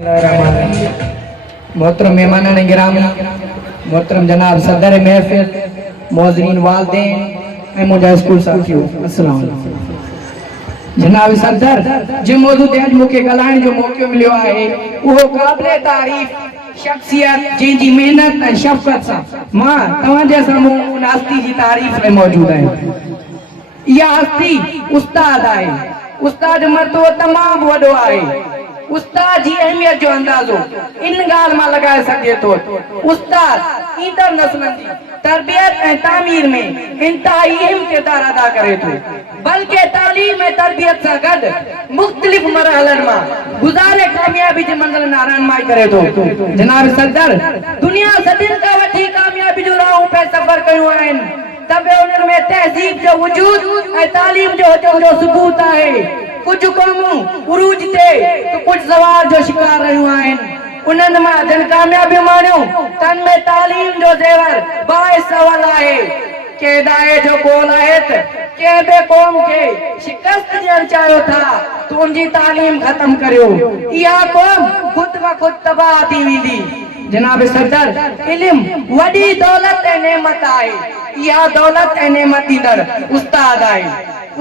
मोहतरम मेहमान गिरामी मोहतरम जनाब सदर महफिल मोजरीन वालदेन मुझा स्कूल साथियों अस्सलाम जनाब सदर जे मौजूद अज मूंखे ॻाल्हाइण जो मौक़ो मिलियो आहे उहो क़ाबिले तारीफ़ शख्सियत जंहिंजी मेहनत ऐं शफ़क़त सां मां तव्हांजे साम्हूं उन हस्ती जी तारीफ़ में मौजूद आहियां। इहा हस्ती उस्ताद आहे। उस्ताद जो मर्तबो तमामु वॾो आहे। उस्ताद जी अहमियत जो अंदाज़ो इन ॻाल्हि मां लगाए सघे थो। उस्ताद ईंदड़ नस्लनि जी तरबियत ऐं तामीर में इंतहाई अहम किरदार अदा करे थो, बल्कि तालीम ऐं तरबियत सां गॾु मुख़्तलिफ़ मरहलनि मां गुज़ारे कामयाबी जी मंज़िल नां रहनुमाई करे थो। जनाब सदर दुनिया सदियुनि खां वठी कामयाबी जो राहूं पे सफ़र कयूं आहिनि, तबे उन्हनि में तहज़ीब जो वजूद ऐं तालीम जो हुजण जो सबूत आहे। कुछ क़ौमूं उरूज ते तो कुछ ज़वार जो शिकार रहियूं आहिनि। उन्हनि मां जिन कामयाबी माणियूं तन में तालीम जो ज़ेवर बाइस अवल आहे। के दाए जो कोल आहे त के बे क़ौम के शिकस्त ॾियण चाहियो था तो उनजी तालीम ख़त्म करियो। इहा क़ौम खुद ब खुद तबाह थी वेंदी। जनाब सदर इल्म वॾी दौलत ऐं नेमत आहे। इहा दौलत ऐं नेमत ईंदड़ उस्ताद आहे।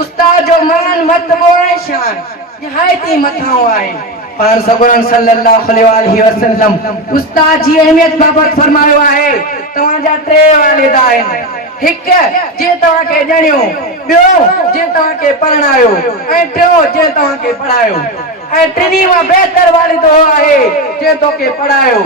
उस्ताद जो मान मर्तबो ऐं शान निहायती मथां आहे। पाण सगुरन सल्लल्लाहु अलैहि वसल्लम उस्ताद जी अहमियत बाबत फरमायो आहे। तव्हांजा टे वालिदा आहिनि, हिकु जे तव्हांखे ॼणियो, ॿियो जे तव्हांखे परणायो ऐं टियों जे तव्हांखे पढ़ायो। ऐं टिनी मां बहितर वालिदो आहे जे तोखे पढ़ायो।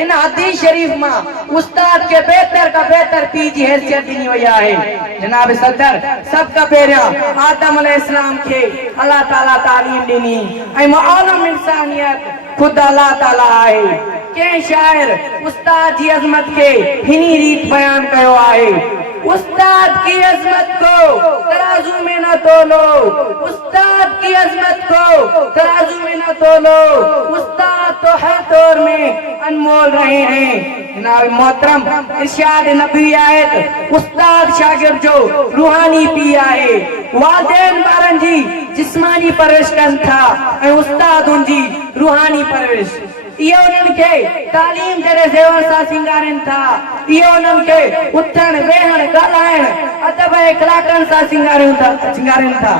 इन हदीस शरीफ मां उस्ताद के बेहतर का बेहतर पी जी हैसियत ॾिनी वई आहे। जनाब सदर सब का पहिरियां आदम अलैहिस्सलाम खे अल्लाह ताला तालीम ॾिनी ऐं मुआलम इंसानियत खुद अल्लाह ताला आहे। कंहिं शाइर उस्ताद जी अज़मत के हिनी रीत बयान कयो आहे। उस्ताद की अजमत को तराजू में न तोलो, उस्ताद की अजमत को तराजू में न तोलो, उस्ताद तो हर दौर में अनमोल रहे हैं। जनाब मोहतरम इरशाद नबी आयत उस्ताद शागिर्द जो रूहानी पी आहे। वालिदैन ॿारनि जी जिस्मानी परवरिश कनि था ऐं उस्ताद उनजी रूहानी परवरिश। इहो उन्हनि खे तालीम जहिड़े ज़ेवर सां सिंगारनि था। इहो उन्हनि खे उथण वेहण ॻाल्हाइण अदब ऐं इख़लाक़नि सां सिंगारनि था।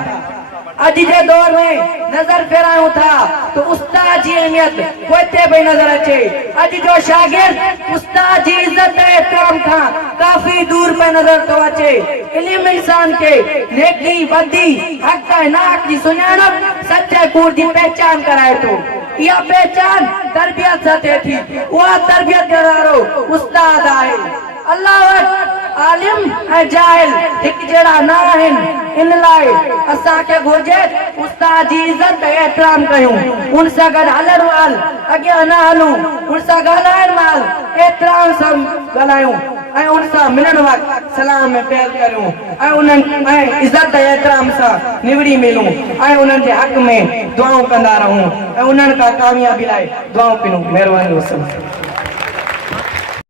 अॼु जे दौर में नज़र फेरायूं था तो उस्ताद जी अहमियत पोइते पई नज़र अचे। अॼु जो शागिर्द उस्ताद जी इज़त ऐं एहतराम खां काफ़ी दूर पे नज़र थो अचे। इल्म इंसान के नेकी बदी हक़ ऐं नाहक़ जी सुञाणप सच ऐं कूड़ जी पहचान कराए थो। इहा पहचान तरबियत सां थिए थी। उहा तरबियत वारो उस्ताद आहे। अल्लाह वटि आलिम ऐं जाहिल हिकु जहिड़ा न आहिनि। इन लाइ असांखे घुर्जे उस्ताद जी इज़त ऐं एहतराम कयूं, उन सां गॾु हलण महिल अॻियां न हलूं, उन सां ॻाल्हाइण महिल एहतराम सां ॻाल्हायूं ऐं उन सां मिलण वक़्तु सलाम में पेर करियूं ऐं उन्हनि ऐं इज़त ऐं एहतराम सां निवड़ी मिलूं ऐं उन्हनि जे हक़ में दुआऊं कंदा रहूं ऐं उन्हनि खां कामयाबी लाइ दुआऊं पियूं। महिरबानी वसलम।